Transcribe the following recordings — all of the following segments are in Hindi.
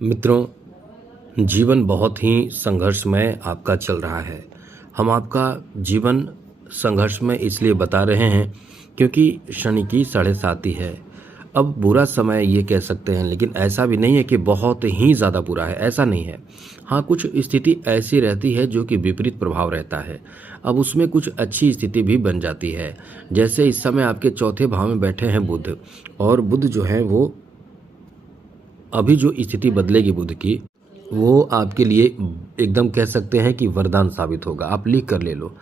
मित्रों, जीवन बहुत ही संघर्षमय आपका चल रहा है। हम आपका जीवन संघर्षमय इसलिए बता रहे हैं क्योंकि शनि की 7.5 है। अब बुरा समय ये कह सकते हैं, लेकिन ऐसा भी नहीं है कि बहुत ही ज़्यादा बुरा है, ऐसा नहीं है। हाँ, कुछ स्थिति ऐसी रहती है जो कि विपरीत प्रभाव रहता है। अब उसमें कुछ अच्छी स्थिति भी बन जाती है। जैसे इस समय आपके चौथे भाव में बैठे हैं बुध, और बुध जो है वो अभी जो स्थिति बदलेगी बुध की, वो आपके लिए एकदम कह सकते हैं कि वरदान साबित होगा। आप लिख कर ले लो।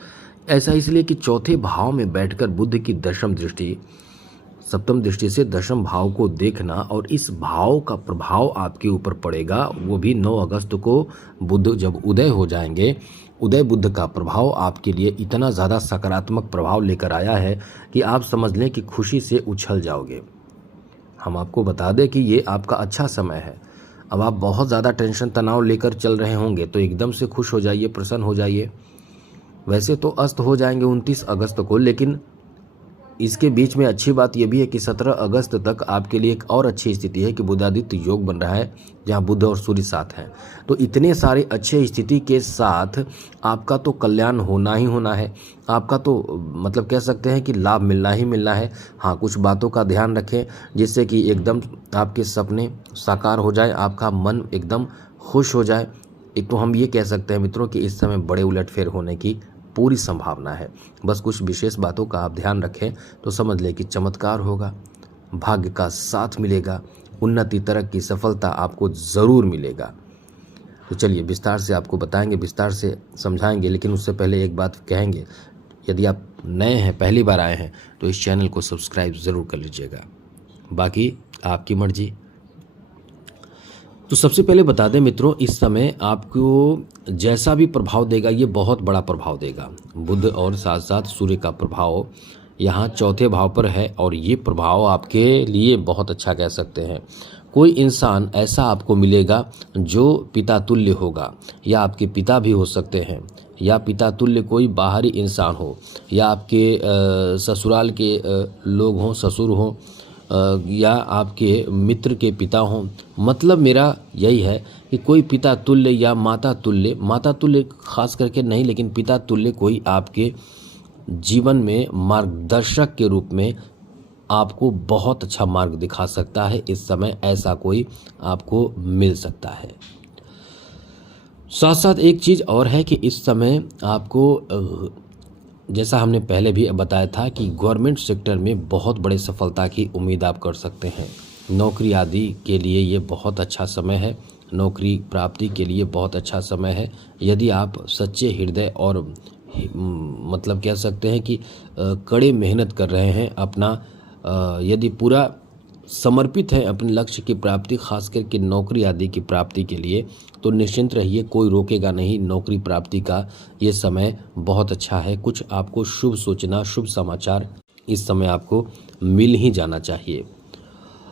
ऐसा इसलिए कि चौथे भाव में बैठकर बुध की दशम दृष्टि, सप्तम दृष्टि से दशम भाव को देखना, और इस भाव का प्रभाव आपके ऊपर पड़ेगा। वो भी 9 अगस्त को बुध जब उदय हो जाएंगे। उदय बुध का प्रभाव आपके लिए इतना ज़्यादा सकारात्मक प्रभाव लेकर आया है कि आप समझ लें कि खुशी से उछल जाओगे। हम आपको बता दें कि ये आपका अच्छा समय है। अब आप बहुत ज़्यादा टेंशन तनाव लेकर चल रहे होंगे तो एकदम से खुश हो जाइए, प्रसन्न हो जाइए। वैसे तो अस्त हो जाएंगे 29 अगस्त को, लेकिन इसके बीच में अच्छी बात यह भी है कि 17 अगस्त तक आपके लिए एक और अच्छी स्थिति है कि बुधादित्य योग बन रहा है, जहां बुध और सूर्य साथ हैं। तो इतने सारे अच्छे स्थिति के साथ आपका तो कल्याण होना ही होना है। आपका तो मतलब कह सकते हैं कि लाभ मिलना ही मिलना है। हाँ, कुछ बातों का ध्यान रखें जिससे कि एकदम आपके सपने साकार हो जाए, आपका मन एकदम खुश हो जाए। एक तो हम ये कह सकते हैं मित्रों कि इस समय बड़े उलटफेर होने की पूरी संभावना है। बस कुछ विशेष बातों का आप ध्यान रखें तो समझ लें कि चमत्कार होगा, भाग्य का साथ मिलेगा, उन्नति, तरक्की, सफलता आपको ज़रूर मिलेगा। तो चलिए विस्तार से आपको बताएंगे, विस्तार से समझाएंगे, लेकिन उससे पहले एक बात कहेंगे। यदि आप नए हैं, पहली बार आए हैं, तो इस चैनल को सब्सक्राइब ज़रूर कर लीजिएगा। बाकी आपकी मर्जी। तो सबसे पहले बता दें मित्रों, इस समय आपको जैसा भी प्रभाव देगा ये बहुत बड़ा प्रभाव देगा। बुध और साथ साथ सूर्य का प्रभाव यहाँ चौथे भाव पर है, और ये प्रभाव आपके लिए बहुत अच्छा कह सकते हैं। कोई इंसान ऐसा आपको मिलेगा जो पिता तुल्य होगा, या आपके पिता भी हो सकते हैं, या पिता तुल्य कोई बाहरी इंसान हो, या आपके ससुराल के लोग हों, ससुर हों, या आपके मित्र के पिता हों। मतलब मेरा यही है कि कोई पिता तुल्य या माता तुल्य खास करके नहीं, लेकिन पिता तुल्य कोई आपके जीवन में मार्गदर्शक के रूप में आपको बहुत अच्छा मार्ग दिखा सकता है। इस समय ऐसा कोई आपको मिल सकता है। साथ साथ एक चीज़ और है कि इस समय आपको जैसा हमने पहले भी बताया था कि गवर्नमेंट सेक्टर में बहुत बड़े सफलता की उम्मीद आप कर सकते हैं। नौकरी आदि के लिए ये बहुत अच्छा समय है, नौकरी प्राप्ति के लिए बहुत अच्छा समय है। यदि आप सच्चे हृदय और मतलब कह सकते हैं कि कड़े मेहनत कर रहे हैं, अपना यदि पूरा समर्पित है अपने लक्ष्य की प्राप्ति, खास करके नौकरी आदि की प्राप्ति के लिए, तो निश्चिंत रहिए, कोई रोकेगा नहीं। नौकरी प्राप्ति का ये समय बहुत अच्छा है। कुछ आपको शुभ सूचना, शुभ समाचार इस समय आपको मिल ही जाना चाहिए।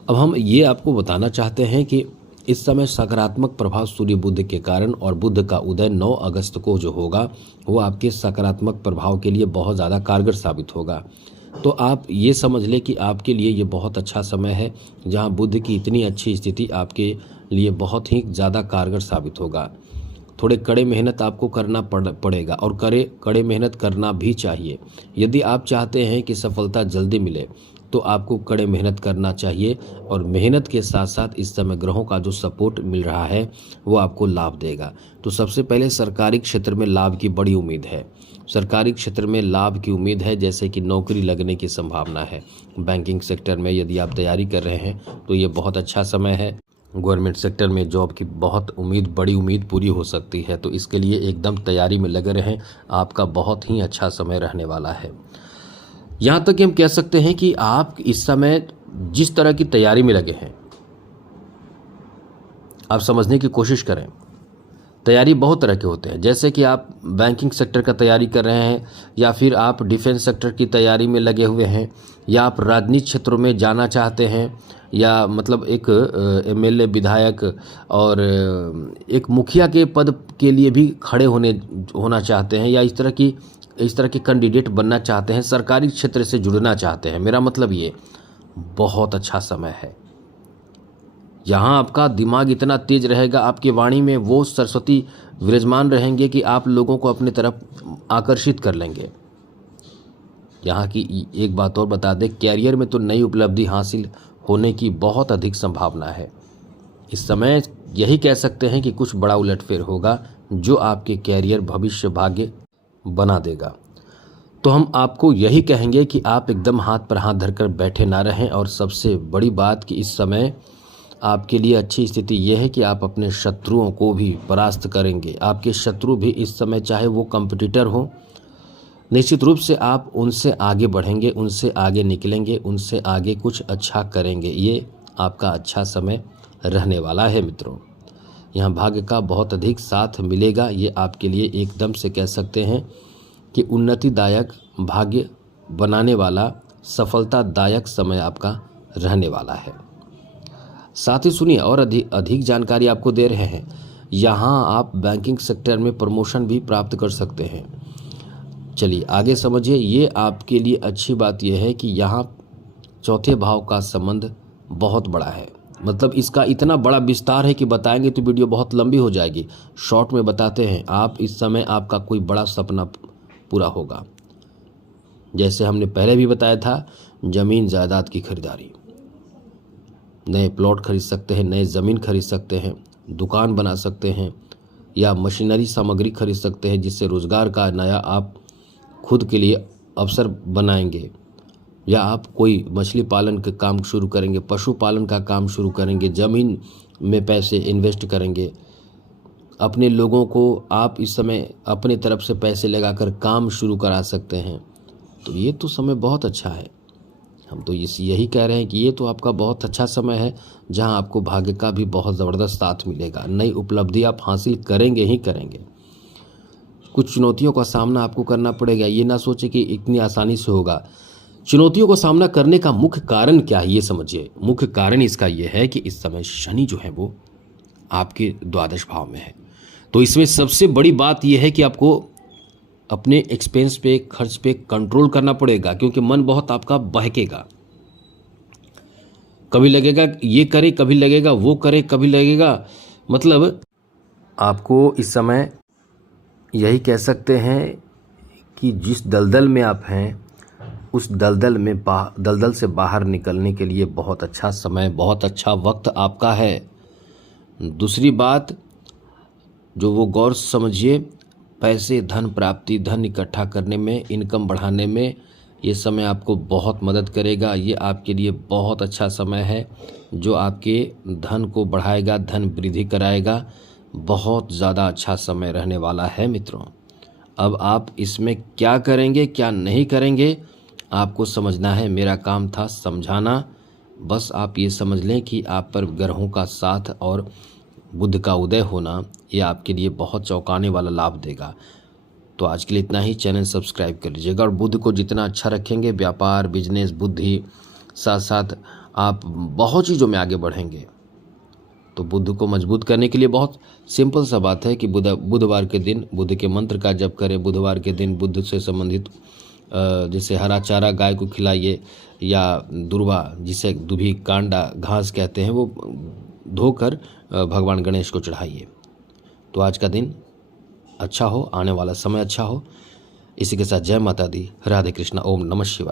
अब हम ये आपको बताना चाहते हैं कि इस समय सकारात्मक प्रभाव सूर्य बुध के कारण, और बुध का उदय 9 अगस्त को जो होगा वो आपके सकारात्मक प्रभाव के लिए बहुत ज़्यादा कारगर साबित होगा। तो आप ये समझ लें कि आपके लिए ये बहुत अच्छा समय है, जहां बुध की इतनी अच्छी स्थिति आपके लिए बहुत ही ज़्यादा कारगर साबित होगा। थोड़े कड़े मेहनत आपको करना पड़ेगा, और कड़े मेहनत करना भी चाहिए। यदि आप चाहते हैं कि सफलता जल्दी मिले तो आपको कड़े मेहनत करना चाहिए, और मेहनत के साथ साथ इस समय ग्रहों का जो सपोर्ट मिल रहा है वो आपको लाभ देगा। तो सबसे पहले सरकारी क्षेत्र में लाभ की बड़ी उम्मीद है। सरकारी क्षेत्र में लाभ की उम्मीद है, जैसे कि नौकरी लगने की संभावना है। बैंकिंग सेक्टर में यदि आप तैयारी कर रहे हैं तो ये बहुत अच्छा समय है। गवर्नमेंट सेक्टर में जॉब की बहुत उम्मीद, बड़ी उम्मीद पूरी हो सकती है, तो इसके लिए एकदम तैयारी में लगे रहें। आपका बहुत ही अच्छा समय रहने वाला है। यहाँ तक कि हम कह सकते हैं कि आप इस समय जिस तरह की तैयारी में लगे हैं, आप समझने की कोशिश करें। तैयारी बहुत तरह के होते हैं, जैसे कि आप बैंकिंग सेक्टर का तैयारी कर रहे हैं, या फिर आप डिफेंस सेक्टर की तैयारी में लगे हुए हैं, या आप राजनीतिक क्षेत्रों में जाना चाहते हैं, या मतलब एक एमएलए, विधायक और एक मुखिया के पद के लिए भी खड़े होना चाहते हैं, या इस तरह के कैंडिडेट बनना चाहते हैं, सरकारी क्षेत्र से जुड़ना चाहते हैं। मेरा मतलब ये बहुत अच्छा समय है। यहाँ आपका दिमाग इतना तेज रहेगा, आपकी वाणी में वो सरस्वती विराजमान रहेंगे कि आप लोगों को अपनी तरफ आकर्षित कर लेंगे। यहाँ की एक बात और बता दें, कैरियर में तो नई उपलब्धि हासिल होने की बहुत अधिक संभावना है। इस समय यही कह सकते हैं कि कुछ बड़ा उलटफेर होगा जो आपके कैरियर भविष्य भाग्य बना देगा। तो हम आपको यही कहेंगे कि आप एकदम हाथ पर हाथ धरकर बैठे ना रहें। और सबसे बड़ी बात कि इस समय आपके लिए अच्छी स्थिति यह है कि आप अपने शत्रुओं को भी परास्त करेंगे। आपके शत्रु भी इस समय चाहे वो कंपटीटर हो, निश्चित रूप से आप उनसे आगे बढ़ेंगे, उनसे आगे निकलेंगे, उनसे आगे कुछ अच्छा करेंगे। ये आपका अच्छा समय रहने वाला है मित्रों। यहाँ भाग्य का बहुत अधिक साथ मिलेगा। ये आपके लिए एकदम से कह सकते हैं कि उन्नतिदायक, भाग्य बनाने वाला, सफलतादायक समय आपका रहने वाला है। साथ ही सुनिए और अधिक जानकारी आपको दे रहे हैं। यहाँ आप बैंकिंग सेक्टर में प्रमोशन भी प्राप्त कर सकते हैं। चलिए आगे समझिए। ये आपके लिए अच्छी बात यह है कि यहाँ चौथे भाव का संबंध बहुत बड़ा है। मतलब इसका इतना बड़ा विस्तार है कि बताएंगे तो वीडियो बहुत लंबी हो जाएगी। शॉर्ट में बताते हैं। आप इस समय आपका कोई बड़ा सपना पूरा होगा। जैसे हमने पहले भी बताया था, जमीन जायदाद की खरीदारी, नए प्लॉट खरीद सकते हैं, नए ज़मीन खरीद सकते हैं, दुकान बना सकते हैं या मशीनरी सामग्री खरीद सकते हैं, जिससे रोज़गार का नया आप खुद के लिए अवसर बनाएंगे। या आप कोई मछली पालन का काम शुरू करेंगे, पशुपालन का काम शुरू करेंगे, ज़मीन में पैसे इन्वेस्ट करेंगे। अपने लोगों को आप इस समय अपने तरफ से पैसे लगाकर काम शुरू करा सकते हैं। तो ये तो समय बहुत अच्छा है। हम तो यही कह रहे हैं कि ये तो आपका बहुत अच्छा समय है, जहां आपको भाग्य का भी बहुत ज़बरदस्त साथ मिलेगा। नई उपलब्धि आप हासिल करेंगे ही करेंगे। कुछ चुनौतियों का सामना आपको करना पड़ेगा। ये ना सोचे कि इतनी आसानी से होगा। चुनौतियों का सामना करने का मुख्य कारण क्या है, ये समझिए। मुख्य कारण इसका ये है कि इस समय शनि जो है वो आपके द्वादश भाव में है। तो इसमें सबसे बड़ी बात यह है कि आपको अपने एक्सपेंस पे, खर्च पे कंट्रोल करना पड़ेगा, क्योंकि मन बहुत आपका बहकेगा। कभी लगेगा ये करे, कभी लगेगा वो करे, कभी लगेगा, मतलब आपको इस समय यही कह सकते हैं कि जिस दलदल में आप हैं, उस दलदल से बाहर निकलने के लिए बहुत अच्छा समय, बहुत अच्छा वक्त आपका है। दूसरी बात जो वो गौर समझिए, पैसे, धन प्राप्ति, धन इकट्ठा करने में, इनकम बढ़ाने में ये समय आपको बहुत मदद करेगा। ये आपके लिए बहुत अच्छा समय है जो आपके धन को बढ़ाएगा, धन वृद्धि कराएगा। बहुत ज़्यादा अच्छा समय रहने वाला है मित्रों। अब आप इसमें क्या करेंगे, क्या नहीं करेंगे, आपको समझना है। मेरा काम था समझाना। बस आप ये समझ लें कि आप पर ग्रहों का साथ और बुध का उदय होना ये आपके लिए बहुत चौंकाने वाला लाभ देगा। तो आज के लिए इतना ही। चैनल सब्सक्राइब कर लीजिएगा। और बुध को जितना अच्छा रखेंगे, व्यापार, बिजनेस, बुद्धि, साथ साथ आप बहुत चीज़ों में आगे बढ़ेंगे। तो बुध को मजबूत करने के लिए बहुत सिंपल सा बात है कि बुधवार के दिन बुध के मंत्र का जप करें। बुधवार के दिन बुध से संबंधित जैसे हरा चारा गाय को खिलाइए, या दुर्वा, जिसे दुभी कांडा घास कहते हैं, वो धोकर भगवान गणेश को चढ़ाइए। तो आज का दिन अच्छा हो, आने वाला समय अच्छा हो। इसी के साथ जय माता दी, राधे कृष्णा, ओम नमः शिवाय।